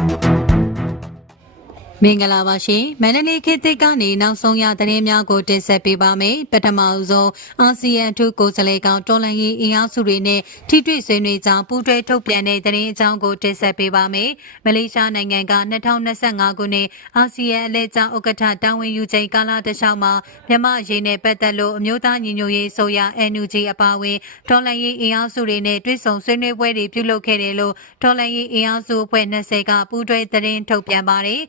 Thank you. မင်္ဂလာပါရှင်မန္တလေးခေတ်သစ်ကနေနောက်ဆုံးရသတင်းများကိုတင်ဆက်ပေးပါမယ်ပထမအဆုံးအာဆီယံထူးကိုယ်စားလှယ်ကောင်တော်လန်ရေးအင်အားစုတွေနဲ့ထိတွေ့ဆွေးနွေးကြောင်းပူးတွဲထုတ်ပြန်တဲ့သတင်းအကြောင်းကိုတင်ဆက်ပေးပါမယ်မလေးရှားနိုင်ငံက2025ခုနှစ်အာဆီယံအလဲကျဥက္ကဋ္ဌတာဝန်ယူချိန်ကာလတစ်လျှောက်မှာမြန်မာရေးနဲ့ပတ်သက်လို့အမျိုးသားညီညွတ်ရေးဆိုရ NUG အပါအဝင်တော်လန်ရေးအင်အားစုတွေနဲ့တွေ့ဆုံဆွေးနွေးပွဲတွေပြုလုပ်ခဲ့တယ်လို့တော်လန်ရေးအင်အားစုအဖွဲ့20ကပူးတွဲသတင်းထုတ်ပြန်ပါတယ်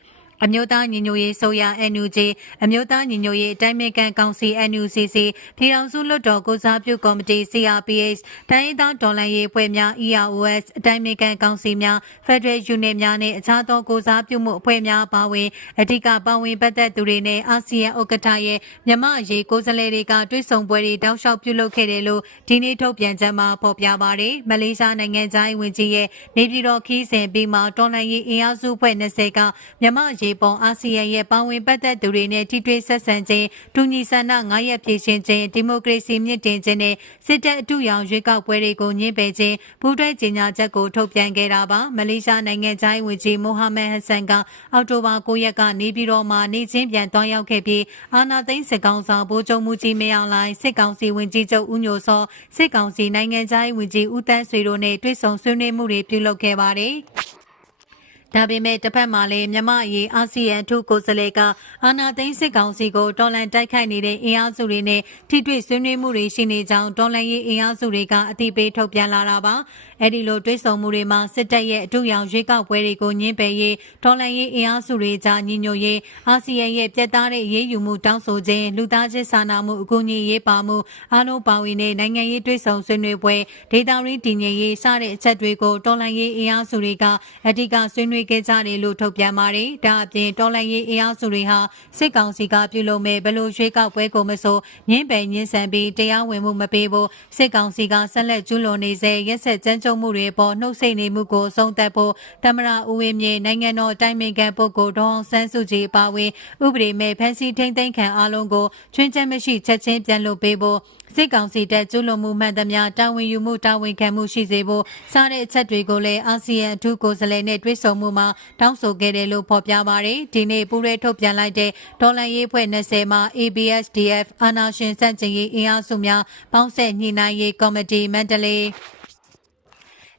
အမျိုးသားညီညွတ်ရေးဆိုရ NUG အမျိုးသားညီညွတ်ရေးအတိုင်းအမြံကောင်စီ NUCC ပြည်ထောင်စုလွှတ်တော်ကိုစားပြုကော်မတီ CRPH တိုင်းဒေသတော်လှန်ရေးအဖွဲ့များ EROS အတိုင်းအမြံကောင်စီများ Federal Unit များနဲ့အခြားသောကိုစားပြုမှုအဖွဲ့များပါဝင်အဓိကပါဝင်ပတ်သက်သူတွေနဲ့အာဆီယံဥက္ကဋ္ဌရဲ့မြမအရေးကိုယ်စားလှယ်တွေကတွေ့ဆုံပွဲတွေတောက်လျှောက်ပြုလုပ်ခဲ့တယ်လို့ဒီနေ့ထုတ်ပြန်ချက်မှာဖော်ပြပါတယ်။မလေးရှားနိုင်ငံသားဝင်ကြီးရဲ့နေပြည်တော်ခီးစဉ်ပြီးမှတော်လှန်ရေးအင်အားစုအဖွဲ့20ကမြမအရေးပေါ်အာဆီယံရဲ့ပါဝင်ပတ်သက်သူတွေနဲ့ထိတွေ့ဆက်ဆံခြင်းတူညီဆန္ဒ9ရက်ပြည့်ရှင်ခြင်းဒီမိုကရေစီမြင့်တင်ခြင်းနဲ့စစ်တပ်အတူရောင်ရွေးကောက်ပွဲတွေကိုညှင်းပယ်ခြင်းပူးတွဲကြေညာချက်ကိုထုတ်ပြန်ခဲ့တာပါမလေးရှားနိုင်ငံသားဝင်ကြီးမိုဟာမက်ဟဆန်ကအောက်တိုဘာ9ရက်ကနေပြည်တော်မှာနေချင်းပြန်တွားရောက်ခဲ့ပြီးအာနာသိန်းစစ်ကောင်ဆောင်ဗိုလ်ချုပ်မှုကြီးမင်းအောင်လှိုင်စစ်ကောင်စီဝင်ကြီးချုပ်ဦးညိုစောစစ်ကောင်စီနိုင်ငံသားဝင်ကြီးဦးတန်းဆွေတို့နဲ့တွေ့ဆုံဆွေးနွေးမှုတွေပြုလုပ်ခဲ့ပါတယ် ဒါပေမဲ့တစ်ဖက်မှာလည်းမြမအရေးအာဆီယံထုကိုယ်စားလှယ်ကအာနာသိန်းစစ်ကောင်စီကိုတော်လန်တိုက်ခိုက်နေတဲ့အင်အားစုတွေနဲ့ထိတွေ့ဆွေးနွေးမှုတွေရှိနေကြောင်းတော်လန်ရေးအင်အားစုတွေကအသိပေးထုတ်ပြန်လာတာပါအဲ့ဒီလိုတွေးဆုံမှုတွေမှာစစ်တပ်ရဲ့အထူးရောင်ရွေးကောက်ပွဲတွေကိုညှင်းပယ်ရေးတော်လန်ရေးအင်အားစုတွေကြားညီညွတ်ရေးအာဆီယံရဲ့ပြတ်သားတဲ့ရေးယူမှုတောင်းဆိုခြင်းလူသားချင်းစာနာမှုအကူအညီရေးပါမှုအားလုံးပါဝင်တဲ့နိုင်ငံရေးတွေးဆုံဆွေးနွေးပွဲဒေတာရင်းတည်ငြိမ်ရေးစတဲ့အချက်တွေကိုတော်လန်ရေးအင်အားစုတွေကအဓိကဆွေးနွေးခဲ့ကြတယ်လို့ထုတ်ပြန်ပါတယ်။ဒါအပြင်တော်လန်ရေးအင်အားစုတွေဟာစစ်ကောင်စီကပြုလုပ်မဲ့ဘလို့ရွေးကောက်ပွဲကိုမဆိုညှင်းပယ်ညှင်းဆန်ပြီးတရားဝင်မှုမပေးဖို့စစ်ကောင်စီကဆက်လက်ကျူးလွန်နေစေရက်ဆက်ကြမ်းကြုတ်မှုတွေပေါ်နှုတ်ဆက်နေမှုကိုဆုံးသက်ဖို့တမရဦးဝင်းမြေနိုင်ငံတော်တိုင်ပင်ခံပုဂ္ဂိုလ်ဒေါအောင်ဆန်းစုကြည်ပါဝင်ဥပဒေမဲ့ဖန်စီထိမ့်သိမ်းခံအားလုံးကိုချွင်းချက်မရှိချက်ချင်းပြန်လွှတ်ပေးဖို့ စစ်ကောင်စီတပ်ကျူးလွန်မှုမှန်သမျှတာဝန်ယူမှုတာဝန်ခံမှုရှိစေဖို့စတဲ့အချက်တွေကိုလည်းအာဆီယံအထူးကိုယ်စားလှယ်နဲ့တွေ့ဆုံမှုမှာတောင်းဆိုခဲ့တယ်လို့ဖော်ပြပါတယ်။ဒီနေ့ပူးရဲထုတ်ပြန်လိုက်တဲ့ဒေါ်လာရေးဖွဲ့20မှာ ABSDF အာနာရှင်စန့်ကျင်ရေးအင်အားစုများပေါင်းဆက်ညှိနှိုင်းရေးကော်မတီမန္တလေး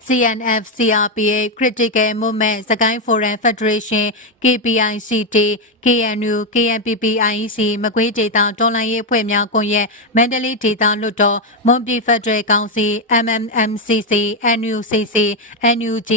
CNF CRPA Critical Movement စကိုင်း Forum Federation KPICT KNU KNPP IEC မကွေးဒေတာဒေါ်လာရေးအဖွဲ့များကွန်ရက်မန္တလေးဒေတာလွတ်တော်မွန်ပြည်ဖက်ဒရယ်ကောင်စီ MMMCC NUCC NUG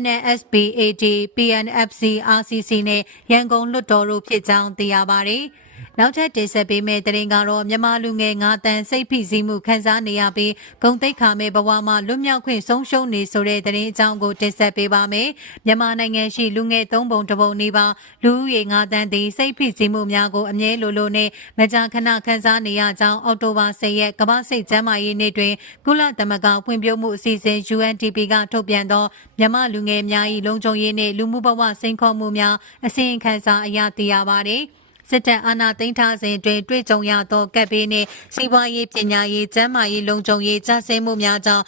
NNSBAD PNFC RCC နဲ့ရန်ကုန်လွတ်တော်တို့ဖြစ်ကြောင်းသိရပါတယ်။ နောက်ထပ်တင်ဆက်ပေးမယ့်သတင်းကတော့မြန်မာလူငယ်၅တန်းစိတ်ဖိစီးမှုခံစားနေရပြီးဂုံတိတ်ခါမဲ့ဘဝမှာလွတ်မြောက်ခွင့်ဆုံးရှုံးနေဆိုတဲ့သတင်းအကြောင်းကိုတင်ဆက်ပေးပါမယ်။မြန်မာနိုင်ငံရှိလူငယ်၃ပုံတစ်ပုံနေပါလူဦးရေ၅တန်းသည်စိတ်ဖိစီးမှုများကိုအမြဲလိုလိုနဲ့မကြာခဏခံစားနေရကြောင်းအောက်တိုဘာ10ရက်ကမ္ဘာစိတ်ကျန်းမာရေးနေ့တွင်ကုလသမဂ္ဂဖွံ့ဖြိုးမှုအစီအစဉ် UNDP ကထုတ်ပြန်သောမြန်မာလူငယ်များ၏လုံခြုံရေးနှင့်လူမှုဘဝစိန်ခေါ်မှုများအစီရင်ခံစာအရသိရပါသည်။ စစ်တပ်အာဏာသိမ်းထားစဉ်တွင်တွေ့ကြုံရသောကပ်ဘေးနှင့်စီးပွားရေးပညာရေးကျန်းမာရေးလုံခြုံရေးကျဆင်းမှုများကြောင့်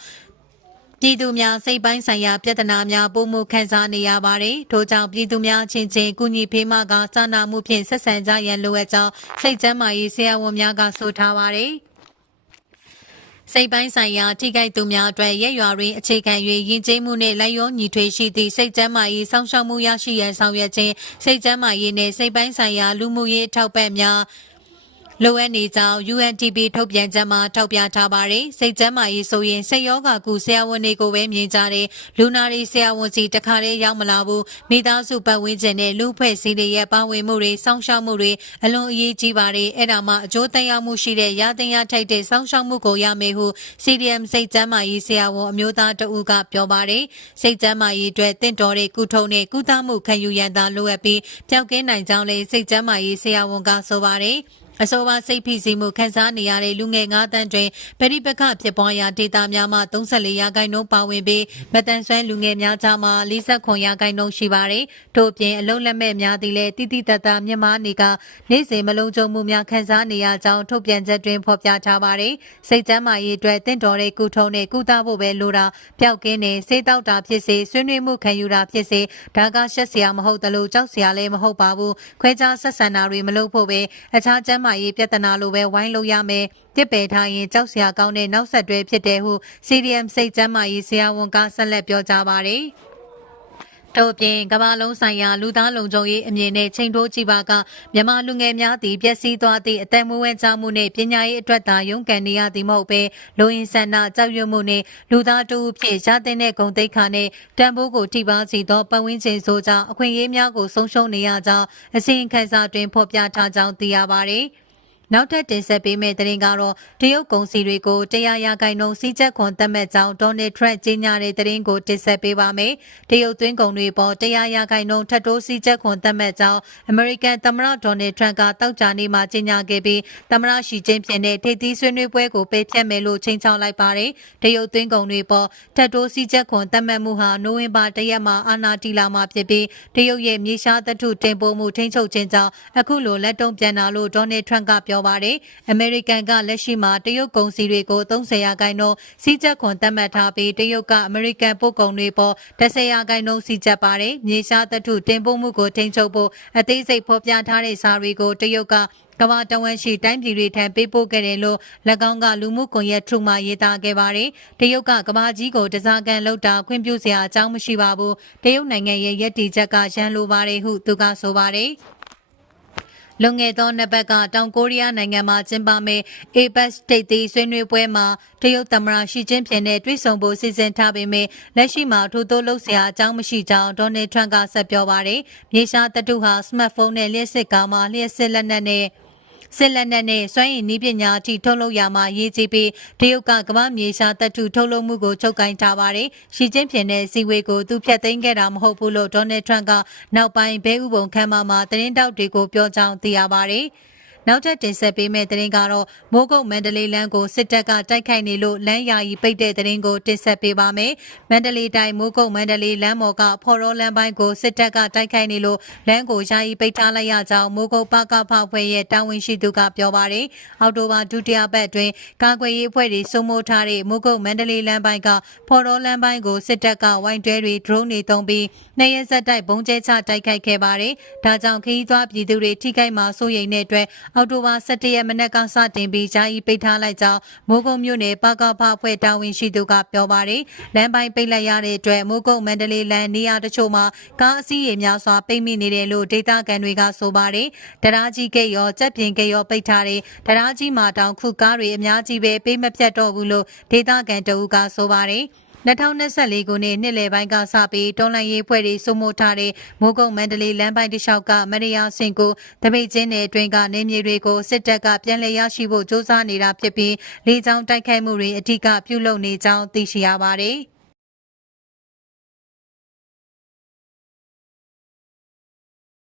ပြည်သူများစိတ်ပိုင်းဆိုင်ရာပြဿနာများပုံမှုခံစားနေရပါတယ်။ထို့ကြောင့်ပြည်သူများချင်းချင်းကုညီဖေးမကစာနာမှုဖြင့်ဆက်ဆံကြရန်လိုအပ်ကြောင်းစိတ်ကျန်းမာရေးဆရာဝန်များကဆိုထားပါတယ်။ စိတ်ပိုင်းဆိုင်ရာထိခိုက်သူများအတွက်ရက်ရွာရင်းအခြေခံ၍ယဉ်ကျေးမှုနှင့်လိုက်ရောညီထွေရှိသည့်စိတ်ကျန်းမာရေးစောင့်ရှောက်မှုရရှိရန်ဆောင်ရွက်ခြင်းစိတ်ကျန်းမာရေးနှင့်စိတ်ပိုင်းဆိုင်ရာလူမှုရေးထောက်ပံ့များ လိုအပ်နေကြောင်း UNDP ထုတ်ပြန်ချက်မှာထောက်ပြထားပါတယ်။စိတ်ကျန်းမာရေးဆိုရင်စိတ်ရောဂါကူဆရာဝန်တွေကိုပဲမြင်ကြတယ်။လူနာတွေဆရာဝန်စီတခါတည်းရောက်မလာဘူး။မိသားစုပတ်ဝန်းကျင်နဲ့လူဖွဲ့စည်းတွေရဲ့ပါဝင်မှုတွေစောင့်ရှောက်မှုတွေအလွန်အရေးကြီးပါတယ်။အဲ့ဒါမှအကျိုးသက်ရောက်မှုရှိတဲ့ရသင်ရထိုက်တဲ့စောင့်ရှောက်မှုကိုရမယ်ဟု CDM စိတ်ကျန်းမာရေးဆရာဝန်အမျိုးသားတဦးကပြောပါတယ်။စိတ်ကျန်းမာရေးအတွက်တင့်တော်တဲ့ကုထုံးနဲ့ကုသမှုခံယူရန်သာလိုအပ်ပြီးပျောက်ကင်းနိုင်ကြောင်းလည်းစိတ်ကျန်းမာရေးဆရာဝန်ကဆိုပါတယ်။ အဆိုပါစိတ်ဖိစီးမှုခန်းစားနေရတဲ့လူငယ်9တန်းတွင်ပရိပခဖြစ်ပွားရာဒေသများမှ34ရာခိုင်နှုန်းပါဝင်ပြီးမတန်ဆွမ်းလူငယ်များကြားမှာ49ရာခိုင်နှုန်းရှိပါတယ်။ထို့ပြင်အလုံးလက်မဲ့များသည်လည်းတိတိတတ်တာမြမနေကနေ့စဉ်မလုံးကြုံမှုများခန်းစားနေရကြောင်းထုတ်ပြန်ချက်တွင်ဖော်ပြထားပါတယ်။စိတ်ကျမ်းမာရေးအတွက်တင့်တော်တဲ့ကုထုံးနဲ့ကုသဖို့ပဲလိုတာပျောက်ကင်းနေစေးတောက်တာဖြစ်စေဆွေးနွေးမှုခံယူတာဖြစ်စေဒါကရှက်စရာမဟုတ်သလိုကြောက်စရာလည်းမဟုတ်ပါဘူး။ခွဲခြားဆက်ဆံတာတွေမလုပ်ဖို့ပဲအခြားကျမ်းမာရေးပြဿနာလိုပဲဝိုင်းလို့ရမယ်ပြစ်ပယ်ထားရင်ကြောက်စရာကောင်းတဲ့နောက်ဆက်တွဲဖြစ်တယ်ဟု CDM စိတ်ကျမ်းမာရေးဆရာဝန်ကဆက်လက်ပြောကြားပါတယ် တို့ပြင်ကမ္ဘာလုံးဆိုင်ရာလူသားလုံခြုံရေးအမြင်နဲ့ချိန်ထိုးကြည့်ပါကမြန်မာလူငယ်များသည်ပျက်စီးသွားသည့်အသက်မွေးဝမ်းကြောင်းမှုနှင့်ပညာရေးအတွက်သာရုန်းကန်နေရသည်မဟုတ်ပဲလူရင်းဆန္ဒကြောက်ရွံ့မှုနှင့်လူသားတူဖြစ်ရတဲ့တဲ့ဂုံတိတ်ခါနှင့်တန်ဖိုးကိုထိပါစီသောပတ်ဝန်းကျင်ဆိုကြောင့်အခွင့်အရေးများကိုဆုံးရှုံးနေရကြောင်းအစီရင်ခံစာတွင်ဖော်ပြထားကြောင်းသိရပါသည်။ နောက်ထပ်တင်ဆက်ပေးမယ့်သတင်းကတော့တရုတ်ကုန်စည်တွေကိုတရားရဂိုင်နှုန်းစီးချက်ခွန်သတ်မှတ်ကြောင်းဒေါ်နယ်ထရန့်ကြေညာတဲ့သတင်းကိုတင်ဆက်ပေးပါမယ်။တရုတ်သွင်းကုန်တွေပေါ်တရားရဂိုင်နှုန်းထပ်တိုးစီးချက်ခွန်သတ်မှတ်ကြောင်းအမေရိကန်သမ္မတဒေါ်နယ်ထရန့်ကတောက်ကြနေမှာကြေညာခဲ့ပြီးသမ္မတရှီကျင်းပင်နဲ့ထိပ်သီးဆွေးနွေးပွဲကိုပေးဖြတ်မယ်လို့ချိန်ချောက်လိုက်ပါတယ်။တရုတ်သွင်းကုန်တွေပေါ်ထပ်တိုးစီးချက်ခွန်သတ်မှတ်မှုဟာနိုဝင်ဘာတရက်မှာအာဏာတီလာမှာဖြစ်ပြီးတရုတ်ရဲ့မြေရှားသတ္ထုတင်ပို့မှုထိန်းချုပ်ခြင်းကြောင့်အခုလိုလက်တုံ့ပြန်တာလို့ဒေါ်နယ်ထရန့်ကပြောပါတယ်။အမေရိကန်ကလက်ရှိမှာတရုတ်ကုန်စည်တွေကို30ရာခိုင်နှုန်းစီးကျက်ခွန်သတ်မှတ်ထားပြီးတရုတ်ကအမေရိကန်ပို့ကုန်တွေပေါ်10ရာခိုင်နှုန်းစီးကျက်ပါတယ်။မြေရှားသတ္ထုတင်ပို့မှုကိုထိန်းချုပ်ဖို့အသေးစိတ်ဖော်ပြထားတဲ့စာတွေကိုတရုတ်ကကမ္ဘာတဝန်းရှိတိုင်းပြည်တွေထံပေးပို့ခဲ့တယ်လို့၎င်းကလူမှုကွန်ရက်ထူမှရေးသားခဲ့ပါတယ်။တရုတ်ကကမ္ဘာကြီးကိုတစားကန်လောက်တာခွင့်ပြုစရာအကြောင်းမရှိပါဘူး။တရုတ်နိုင်ငံရဲ့ရည်တည်ချက်ကရန်လိုပါတယ်ဟုသူကဆိုပါတယ်။ လွန်ခဲ့သောနှစ်ပတ်ကတောင်ကိုရီးယားနိုင်ငံမှာကျင်းပမယ့် APEC တိတ်သီးဆွေးနွေးပွဲမှာတရုတ်သမ္မတရှီကျင်းပင်နဲ့တွေ့ဆုံဖို့စီစဉ်ထားပေမဲ့လက်ရှိမှာထိုသို့လုပ်စရာအကြောင်းမရှိကြောင်းဒေါ်နယ်ထရန့်ကဆက်ပြောပါတယ်။မြေရှားတတုဟာစမတ်ဖုန်းနဲ့လျှက်စစ်ကားမှာလျှက်စစ်လက်နက်နဲ့ စစ်လက်နက်နဲ့စွမ်းရည်နည်းပညာအထိထုတ်လုပ်ရမှာရေးကြည့်ပြီးတရုတ်ကကမ္ဘာမြေရှားတပ်ထုထုတ်လုပ်မှုကိုချုပ်ကိုင်ထားပါတယ်။ရှီကျင်းဖျင်တဲ့စီဝေကိုသူဖျက်သိမ်းခဲ့တာမဟုတ်ဘူးလို့ဒေါ်နယ်ထရန့်ကနောက်ပိုင်းဘဲဥပုံခမ်းမမှာသတင်းတောက်တွေကိုပြောကြောင်းသိရပါတယ်။ နောက်ထပ်တင်ဆက်ပေးမယ့်သတင်းကတော့မိုးကုတ်မန္တလေးလမ်းကိုစစ်တပ်ကတိုက်ခိုက်နေလို့လမ်းယာယီပိတ်တဲ့သတင်းကိုတင်ဆက်ပေးပါမယ်။မန္တလေးတိုင်းမိုးကုတ်မန္တလေးလမ်းပေါ်ကဖော်ရောလမ်းပိုင်းကိုစစ်တပ်ကတိုက်ခိုက်နေလို့လမ်းကိုယာယီပိတ်ထားလိုက်ရကြောင်းမိုးကုတ်ပကဖဖွဲ့ရဲ့တာဝန်ရှိသူကပြောပါတယ်။အော်တိုဘာဒုတိယပတ်အတွင်းကာကွယ်ရေးဖွဲ့တွေစုံမိုးထားတဲ့မိုးကုတ်မန္တလေးလမ်းပိုင်းကဖော်ရောလမ်းပိုင်းကိုစစ်တပ်ကဝိုင်းတွဲတွေ drone တွေတုံးပြီးနှစ်ရက်ဆက်တိုက်ပုံကျဲချတိုက်ခိုက်ခဲ့ပါတယ်။ဒါကြောင့်ခရီးသွားပြည်သူတွေထိခိုက်မှာစိုးရိမ်တဲ့အတွက်အော်တိုဘာ17ရက်မနက်ကစတင်ပြီးဂျာအီပိတ်ထားလိုက်ကြောင်းမိုးကုတ်မြို့နယ်ပကဖအဖွဲ့တာဝန်ရှိသူကပြောပါတယ်။လမ်းပိုင်းပိတ်လိုက်ရတဲ့အတွက်မိုးကုတ်မန္တလေးလမ်းနေရာတချို့မှာကားအစီးရေများစွာပိတ်မိနေတယ်လို့ဒေသခံတွေကဆိုပါတယ်။တရားကြီးဂိတ်ရောကြက်ပြင်ဂိတ်ရောပိတ်ထားတဲ့တရားကြီးမှာတောင်ခုကားတွေအများကြီးပဲပေးမဖြတ်တော့ဘူးလို့ဒေသခံတအူးကဆိုပါတယ်။ 2024ခုနှစ်နှစ်လယ်ပိုင်းကစပြီးတွန်းလှန်ရေးဖွဲ့တွေစုမိုးထားတဲ့မိုးကုတ်မန္တလေးလမ်းပိုင်းတစ်လျှောက်ကမရိယာစင်ကိုတပိတ်ချင်းနယ်အတွင်းကနေမြေတွေကိုစစ်တပ်ကပြန်လည်ရရှိဖို့စ조사နေတာဖြစ်ပြီးလေကြောင်းတိုက်ခိုက်မှုတွေအထူးကပြုလုပ်နေကြောင်းသိရှိရပါတယ်။